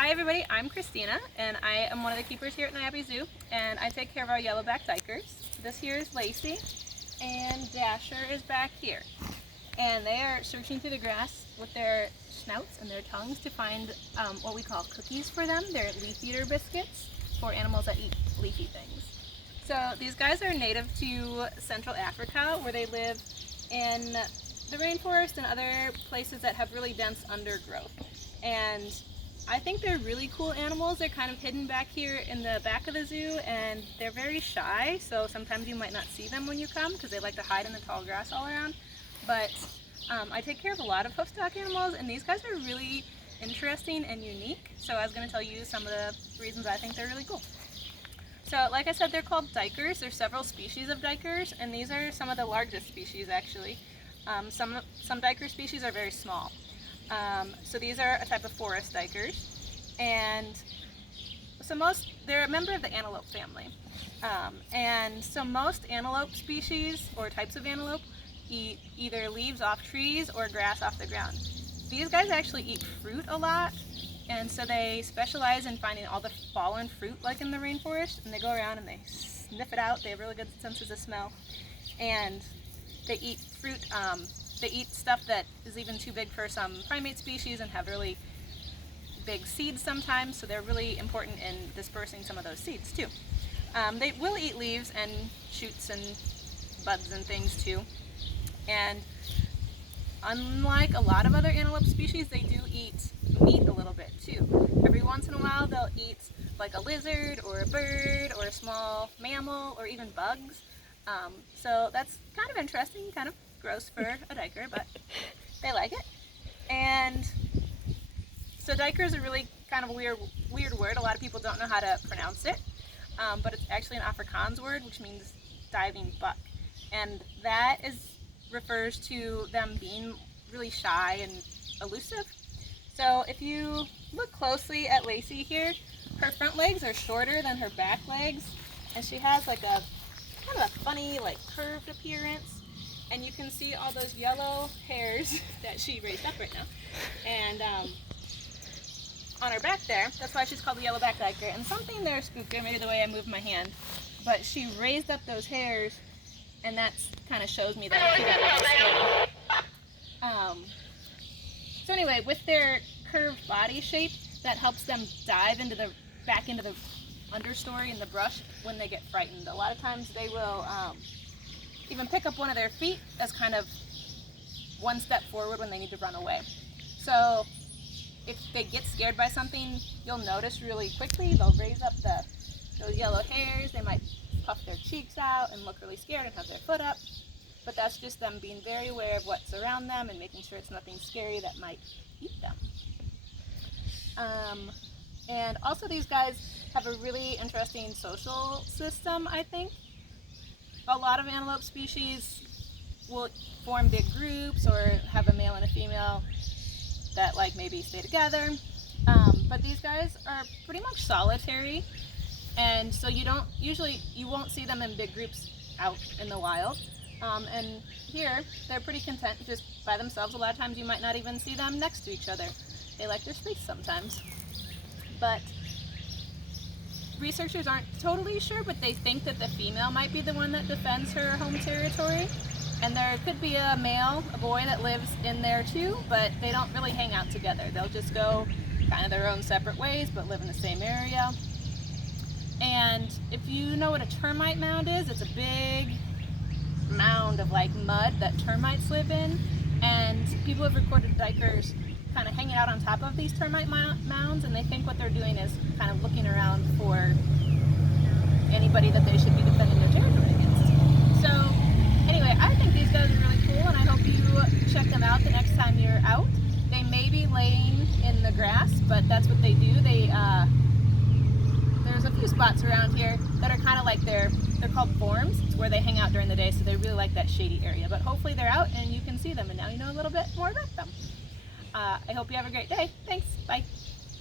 Hi everybody, I'm Kristina and I am one of the keepers here at Niabi Zoo, and I take care of our Yellow-Backed Duikers. This here is Lacey and Dasher is back here. And they are searching through the grass with their snouts and their tongues to find what we call cookies for them. They're leaf eater biscuits for animals that eat leafy things. So these guys are native to Central Africa, where they live in the rainforest and other places that have really dense undergrowth. And I think they're really cool animals. They're kind of hidden back here in the back of the zoo, and they're very shy, so sometimes you might not see them when you come because they like to hide in the tall grass all around. But I take care of a lot of hoofstock animals, and these guys are really interesting and unique. So I was going to tell you some of the reasons I think they're really cool. So like I said, they're called duikers. There's several species of duikers, and these are some of the largest species actually. Some duiker species are very small. So these are a type of forest duikers, and so they're a member of the antelope family. And so most antelope species or types of antelope eat either leaves off trees or grass off the ground. These guys actually eat fruit a lot, and so they specialize in finding all the fallen fruit like in the rainforest, and they go around and they sniff it out. They have really good senses of smell, and they eat fruit. They eat stuff that is even too big for some primate species and have really big seeds sometimes, so they're really important in dispersing some of those seeds too. They will eat leaves and shoots and buds and things too. And unlike a lot of other antelope species, they do eat meat a little bit too. Every once in a while they'll eat like a lizard or a bird or a small mammal or even bugs. So that's kind of interesting, kind of gross for a duiker, but they like it. And so duiker is a really kind of weird word. A lot of people don't know how to pronounce it, but it's actually an Afrikaans word, which means diving buck, and that refers to them being really shy and elusive. So if you look closely at Lacey here, her front legs are shorter than her back legs, and she has like a kind of a funny, like curved appearance. And you can see all those yellow hairs that she raised up right now. And on her back there, that's why she's called the Yellow-Backed Duiker. And something there spooked her, maybe the way I moved my hand. But she raised up those hairs, and that kind of shows me that she got a little scared. So anyway, with their curved body shape, that helps them dive back into the understory in the brush when they get frightened. A lot of times they will even pick up one of their feet as kind of one step forward when they need to run away. So if they get scared by something, you'll notice really quickly they'll raise up those yellow hairs. They might puff their cheeks out and look really scared and have their foot up, but that's just them being very aware of what's around them and making sure it's nothing scary that might eat them. And also these guys have a really interesting social system, I think. A lot of antelope species will form big groups or have a male and a female that like maybe stay together, but these guys are pretty much solitary, and so you won't see them in big groups out in the wild. And here they're pretty content just by themselves. A lot of times you might not even see them next to each other. They like their space sometimes. But researchers aren't totally sure, but they think that the female might be the one that defends her home territory. And there could be a boy that lives in there too, but they don't really hang out together. They'll just go kind of their own separate ways, but live in the same area. And if you know what a termite mound is, it's a big mound of like mud that termites live in. And people have recorded duikers kind of hanging out on top of these termite mounds, and they think what they're doing is kind of looking around for anybody that they should be defending their territory against. So anyway, I think these guys are really cool, and I hope you check them out the next time you're out. They may be laying in the grass, but that's what they do. There's a few spots around here that are kind of like they're called forms. It's where they hang out during the day, so they really like that shady area. But hopefully they're out and you can see them, and now you know a little bit more about them. I hope you have a great day. Thanks. Bye.